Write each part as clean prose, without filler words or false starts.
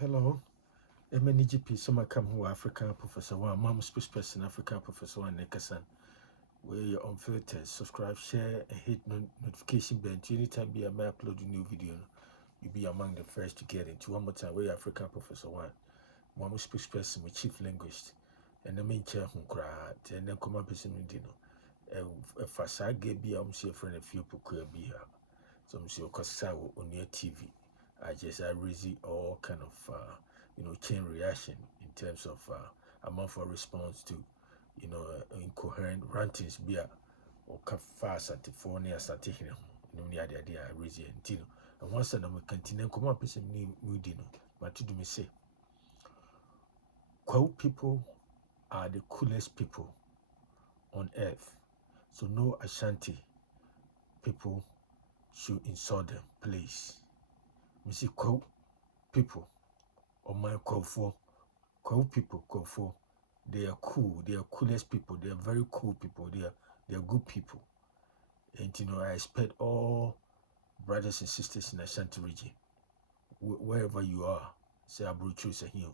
Hello, MNGP Summer Come Who African Professor One, Mom Space Person African Professor One Nekasan. Where you're unfiltered, subscribe, share, and hit notification bell to anytime I may upload a new video. You'll be among the first to get into one more time. Where African Professor One, Mom Space Person with Chief Linguist, and the main chair who cried, and then come up with some dinner. If I say, get be a friend of few could be here. So I'm sure because on your TV. I raise all kind of chain reaction in terms of amount for response to incoherent rantings be or fast at the phone near starting the idea I raise it and once I'm continue come up with some new but to do me say Kwa people are the coolest people on earth, so no Ashanti people should insult them, please. Me see Kwa people or my Kwa people, they are cool. They are coolest people. They are very cool people. They are good people. And I expect all brothers and sisters in Ashanti region, wherever you are, say Abruchu, say here,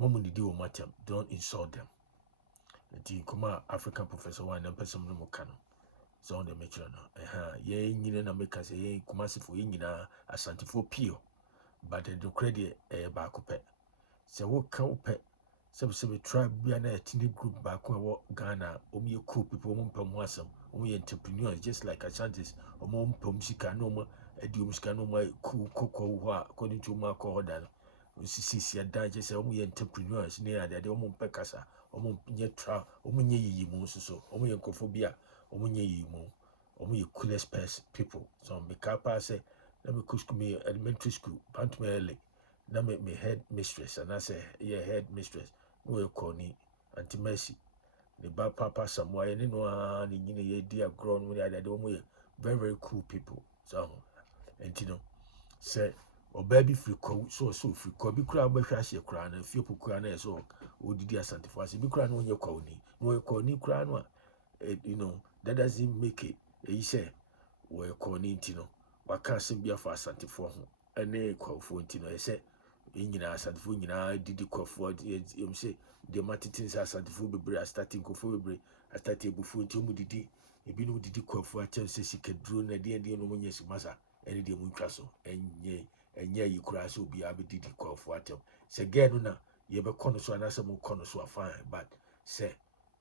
Momu di o matem, don't insult them. And come African Professor One and person no mukano. So on the metro no. Ye nyine na make say ye kumasi for nyina Ashanti for pio. But the credit back up. Say what can pet. Some tribe be an ethnic group back when Ghana, you cool people, only entrepreneurs, just like Ashantis, or mom pomsika no more, a doomska no more cool cocoa, according to Mark Ordan. See, digest only entrepreneurs near the Omon Pecasa, Omon Yetra, Omunye Yimus, Omoyophobia, Omunye Yimu, Omu coolest people. So, make up, I say, let me cook me elementary school, Pant me early. Now make me head mistress, and I say, yeah, head mistress. No, you call me Auntie Mercy. The bad papa somewhere, and you dear grown with that. Very, very cool people. So, and say, or baby free coat, so free coat, be crowd by Shashi crown, and few crown as all. Oh, did you Santa Fasi? Be crown when you call me. No, you call me crown. That doesn't make it. He say, well, you call Nintino. What can't be a fast Santa for him? And they call for Tino, I said. Asantefo nyinaa didi kɔfoɔ yɛm sɛ deɛ matete sɛ asantefo bebree astate nkɔfoɔ bebree astate abufuo nti ɔmu didi ebinom didi kɔfoɔ akyɛm sɛ sikaduro na deɛ no mu nyɛ simasa ɛne deɛ mu ntwa so ɛnyɛ yi koraa sɛ obiara bɛdidi kɔfoɔ atɛm sɛ gɛɛ no na yɛbɛkɔ no so anaasɛ mokɔ no so afine but sɛ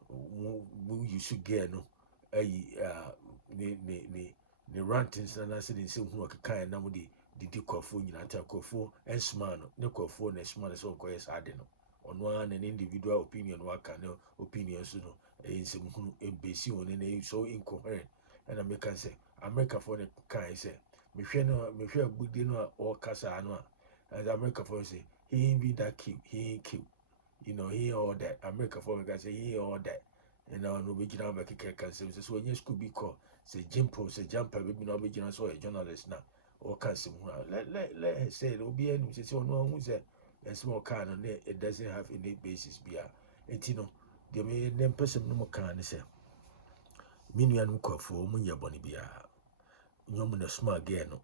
mu yusu gɛɛ no ayi ne rantings anaasɛ ne nsɛm hu ɔkekaeɛ na mo de didi kɔfoɔ nyinaa ta kɔfoɔ ɛnsmaa no ne kɔfoɔ na ɛsmaa no sɛ ɔnkɔyɛ saa de no ɔno ara ne individual opinion waka ne opinion so no ɛyɛ nsɛm hunu ɛmbɛsi wɔn ne so incoherent ɛna meka sɛ Americafoɔ ne kae sɛ mehwɛ abudie no a ɔkasa no a as Americafoɔ sɛ he ain't be that cute, he ain't cute, he ain't all that. Americafoɔ meka sɛ he ain't all that. And now no original American can say so when you school be called say Jimpo say jumper baby no original so a journalist now or can say let her say it'll be any say no who say a small can and it doesn't have any basis be the may name person no more can say minian call for munya bonny be a small girl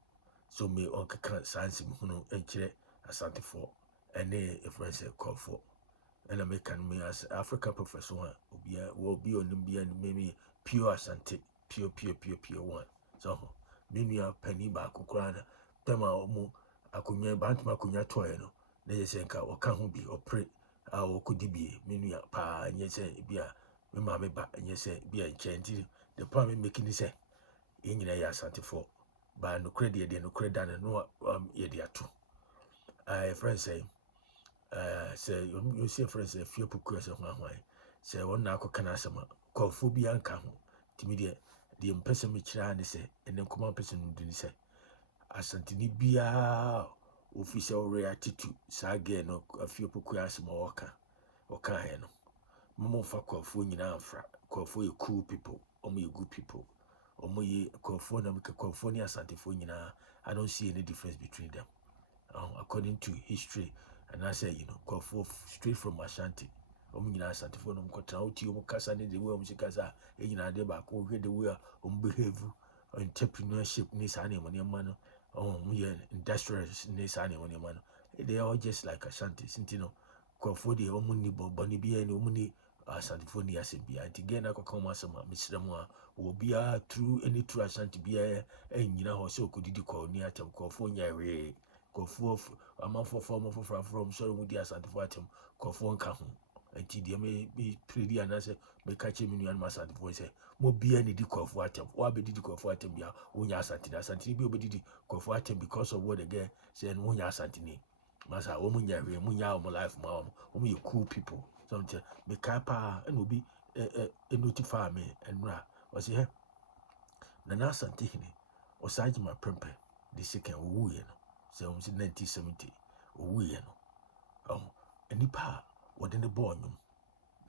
so me uncle can't science him and chere asante for and a friend say call for and I make me as African Professor One will be on them and maybe pure Asante, pure one. So, many are penny back Ukraina, Tama Omo, Akunya Bantma Kunya Toyano, they say, or can't be or pray, or could be, many pa, and yes, be a mamma back, and yes, be a chanty. The problem making this in a Asante for, by no credit, no credit, and no idiot too. I friend say, say you see friends a few pukures of my way. Say one now can answer my phobia and come to me the person which I say, and then come up person do say. Asantini bia official attitude, sage no a few pukures more or kind. Momo for Kofu in Afra, Kofu cool people, or me good people, or me Kofu, California Santifonina. I don't see any difference between them. According to history, and I say, go for straight from Ashanti. Omina Santifonum Cotrauti, Casani, the way Musicasa, Deba, over the way behave entrepreneurship, Niss animal, man, industrialist, Niss animal, man, they are all just like Ashantis, you know. Crawford, the Omuni Bonibia and Omuni Santifonia Sibia, and again, I could come as a Mr. will be through any true Ashanti beer, and you know, so could you call near Tam Crawfordia Ray, Crawford, a month for former from so with the Santifatum, Crawford Cahu, and TD may be pretty and answer, may catch him in your master voice, mo be any dick of water, or be dick of water, when you are Santina, Santibi obedi of water because of what again, saying when you are Santini. Masa omunya we munya omo life ma omo ye cool people something me kapa and will be notify me and ra was here na na asante hini osaji ma prempe the second owuye no say 1970 owuye no nipa wode ne ball nyum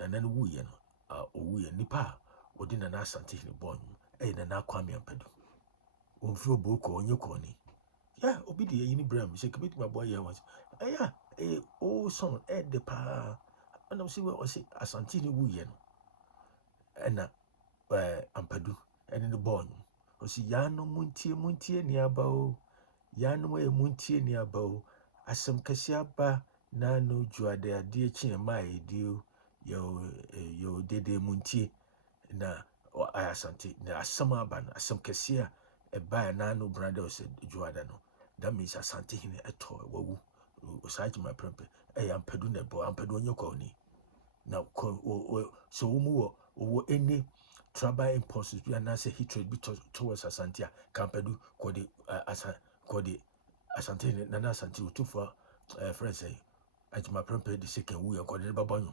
na na owuye no owuye nipa wode na asante hini ball nyum na Kwame Ampadu onfro boko onye koni. Yeah, obidi ye ni bram say commit my boy here was yeah oh son the pa and I'm see what was it Asante ni wu ye no na Ampadu and in the born o si ya no muntie ni aba o ya no e muntie ni aba o asem kase aba na no juade ade chi ma edi yo dede muntie na Asante na asem aba na asem kase a eba na no brother o se juada no. That means Asante hine eto wawu osaji my prempe Ampadu nebo Ampadu onye kwoni na so wo any tribal impulses we are say hatred be towards Asante Ampadu kodi Asante hine na Asante utu for friends say ajima prempe the second wu kodi babonyo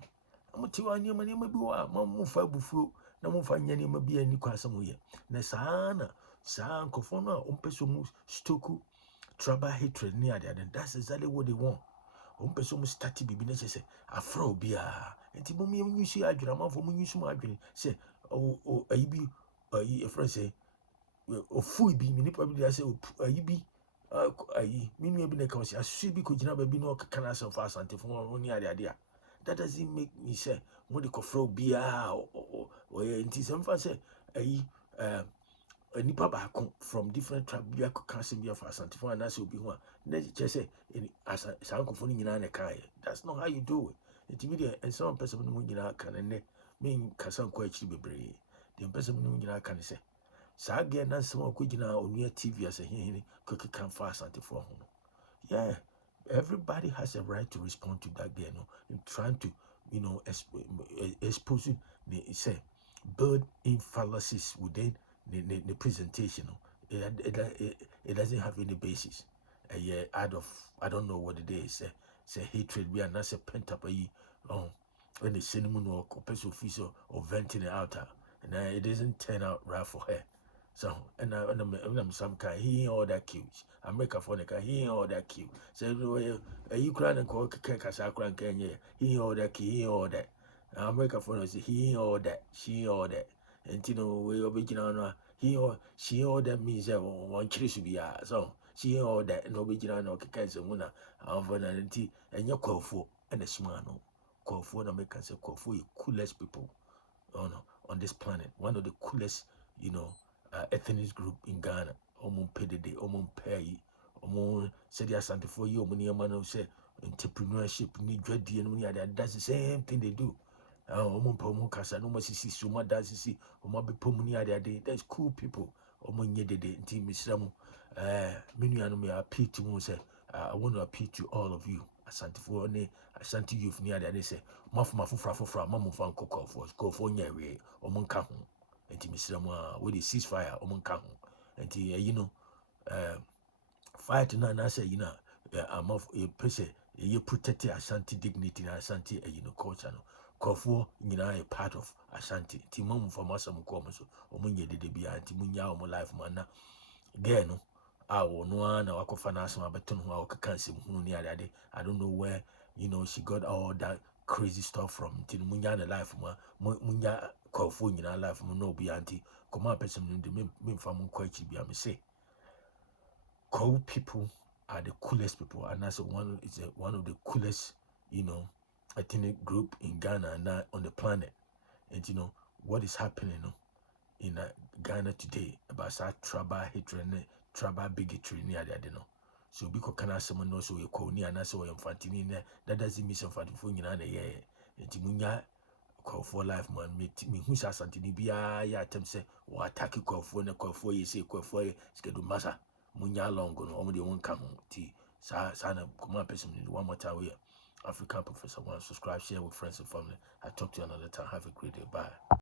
amuti wa nyema bi wa mamufa bufuo na mufa nyane ma bi ani kwasam ye na saa nkofo no a ompeso mu stoku tribal hatred near there, and that's exactly what they want. Person start bibi na say afro bia enti mo me nyusu adwira manfo mo nyusu adwene say ayi a friend say ofu bi me nipa bi dey say ayi bi ayi me nua bi na ka say asu bi ko gina ba bi na okaka na so fa Asante fo oni ade that doesn't make me say mo de kofro bia enti some fa say ayi nipa baako from different tribe bi akɔka asɛm bi afa Asante fo anaasɛ obi ho a na kyerɛ sɛ saa nkɔfo no nyinaa na kaeɛ. That's not how you do it. Nti bi deɛ ɛnsɛm a mpɛ sɛ mo ne mo nyinaa ka no nnɛ menkasa nkɔ akyiri bebree deɛ mpɛ sɛ mo ne mo nyinaa ka ne sɛ saa deɛ na nsɛm a ɔkɔgyina onua TV asɛ hehene kɔkeka fa Asante fo ho no. Yeah, everybody has a right to respond to that girl, no, and trying to, expose say build in fallacies within the presentation. It doesn't have any basis. Yeah, I don't know what it is. Say hatred, we are not pent up when the cinnamon or copes official or venting it out, and it doesn't turn out right for her. So, and I'm some kind, he all that cute. America for the he all that cute. So, you crying and call Casacran Kenya, he all that key, he all that. America for us, he all that, she all that. And you know, we original, he or she all that means that one chris be so. She all that, and original no cancer, Muna, and your call for and a smano. Call for the Americans, call for you coolest people on this planet. One of the coolest, ethnic group in Ghana. Omon pedede, omon pay, omon said the Asante for you, many man say entrepreneurship, need dready and money. That's the same thing they do. Omon pomo casa, no more sisi, suma does see, omo be pomuni other day. That's cool people. Omon yede, team Misamu. Many me appeal to say, I want to appeal to all of you. Asante for ne, Asante youth near that they say, Mafu fra, Mamu fan cook for us, go for nyari, omon kahu. And Misamu with the ceasefire, omon kahu. And fight na say I'm of a person you protect Ashanti dignity and Ashanti culture no Kofo a part of Ashanti timum for masam komoso omunye de bia anti munya omo life mana girl no awo no na wakofa na asem abeton ho akaka nsem hunu ni ade I don't know where she got all that crazy stuff from tin munya na life munya Kofo nyina life mu no bia anti koma person no de me fa mu kwa chi bia me say cool people are the coolest people, and that's one of the coolest, ethnic group in Ghana and on the planet. And what is happening in Ghana today about that tribal hatred, tribal bigotry near that, So be ko kana asɛm no so yɛ kɔni anaasɛ wɔyɛ mfantini nɛ that doesn't mean mfantifo nyinaa na yɛyɛ nti munya kɔfoɔ life man mehu sɛ asantene biara yɛ atɛm sɛ wɔ attack kɔfoɔ na kɔfoɔ yɛ sɛ kɔfoɔ yɛ skedu masa munya long no ɔmo de wɔnka ho nti saa na kɔma person no one more time we African Professor One. Subscribe, share with friends and family. I talk to you another time. Have a great day. Bye.